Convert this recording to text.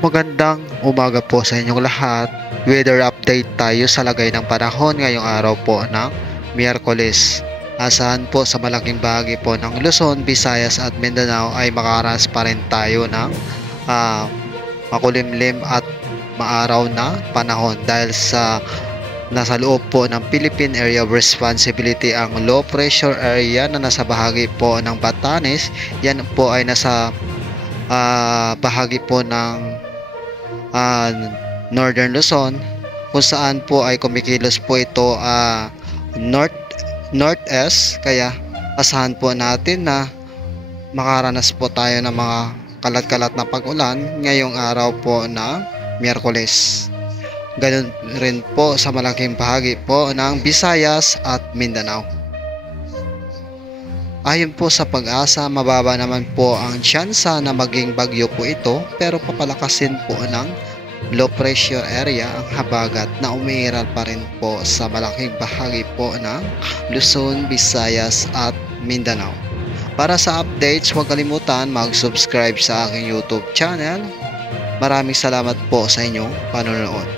Magandang umaga po sa inyong lahat. Weather update tayo sa lagay ng panahon ngayong araw po ng Miyerkules. Asahan po sa malaking bahagi po ng Luzon, Visayas at Mindanao ay makaranas pa rin tayo ng makulimlim at maaraw na panahon dahil sa nasa loob po ng Philippine Area of Responsibility ang low pressure area na nasa bahagi po ng Batanes. Yan po ay nasa bahagi po ng Northern Luzon, kung saan po ay kumikilos po ito northeast, kaya asahan po natin na makaranas po tayo ng mga kalat-kalat na pag-ulan ngayong araw po na Miyerkules. Ganun rin po sa malaking bahagi po ng Visayas at Mindanao. Ayon po sa Pag-asa, mababa naman po ang tsansa na maging bagyo po ito, pero papalakasin po ng low pressure area ang habagat na umiiral pa rin po sa malaking bahagi po ng Luzon, Visayas at Mindanao. Para sa updates, huwag kalimutan mag-subscribe sa aking YouTube channel. Maraming salamat po sa inyong panonood.